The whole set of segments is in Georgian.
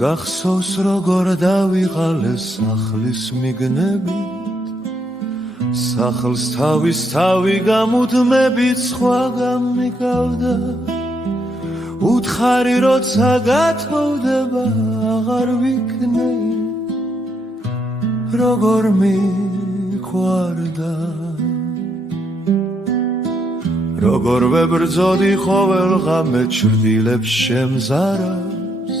გახსოვს როგორ დავიღალეს სახლის მიგნებით სახლს თავის თავი გამუდმებით სხვა გამიგავდა უთხარი როცა გათხოვდება აღარ ვიქნეი როგორ მიყვარდა როგორ ვებრძოდი ყოველღამე ჩრდილებს შემზარავს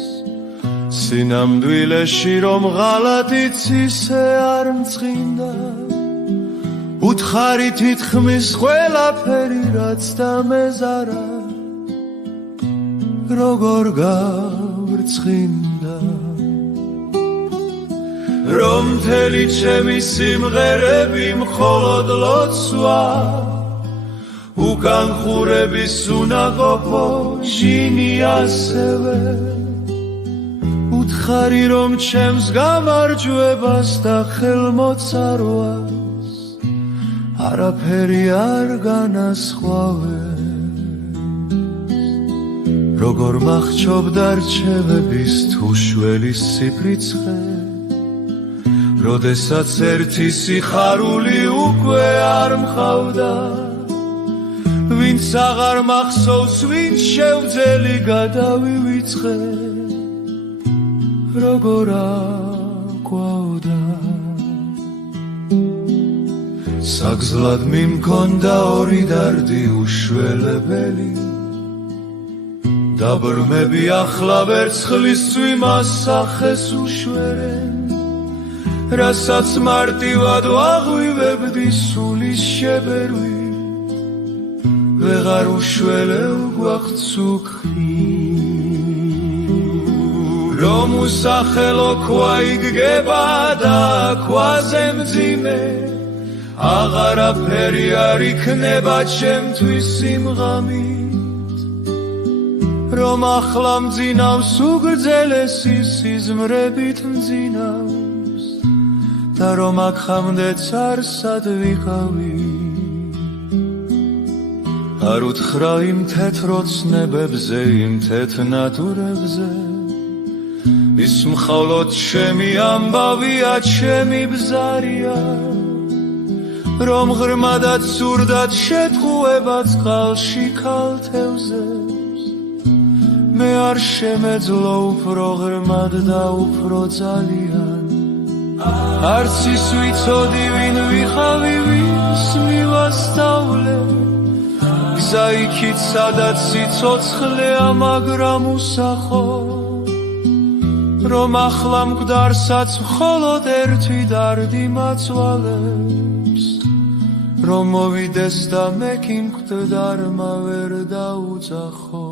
სინამდვილეში რომ ღალატიც ისე არ მწყინდა უთხარი თითქმის ყველაფერი რაც დამეზარა როგორ გავრცხინდა რომ მთელი ჩემი სიმღერები მხოლოდ ლოცვა უგანხურების უნაყოფო ჟინი ასევე უთხარი რომ ჩემს გამარჯვებას და ხელმოწარვას არაფერი არ განასხვავებს როგორ მახრჩობდა რჩევების თუ შველის სიფრიცხე როდესაც ერთი სიხარული უკვე არ მყავდა ვინც აღარ მახსოვს ვინც შევძელი გადავივიწყე როგორ აკვავდა საგზლად მიმქონდა ორი დარდი უშველებელი დაბრმები ახლა ვერცხლის წვიმას სახეს უშვერენ რასაც მარტივად ვაღვივებდი სულის შებერვი ვეღარ უშველევ გვახცუქი რომ უსახელო ქვა იდგება და ქვაზე მძიმე აღარაფერი არ იქნება ჩემთვის სიმღამით რომ ახლა მძინავს უგრძელესი სიზმრებით მძინავს და რომ აქამდეც არ სად ვიყავი არ უთხრა იმ თეთრ ოცნებებზე იმ თეთრ ნატურებზე ის მხოლოდ ჩემი ამბავია ჩემი ბზარია რომ ღრმადად სურდად შეთხოვება წყალში ქალთევზებს მე არ შემეძლო უფრო ღრმად და უფრო ძალიან არც ის ვიცოდი ვინ ვიხავი ვინს მივასწავლე გზა იქით სადაც სიცოცხლეა მაგრამ უსახო რომ ახლა მკვდარსაც მხოლოდ ერთი დარდი მაწვალებს რომ მოვიდეს და მე კი მკვდარმა ვერ დაუძახო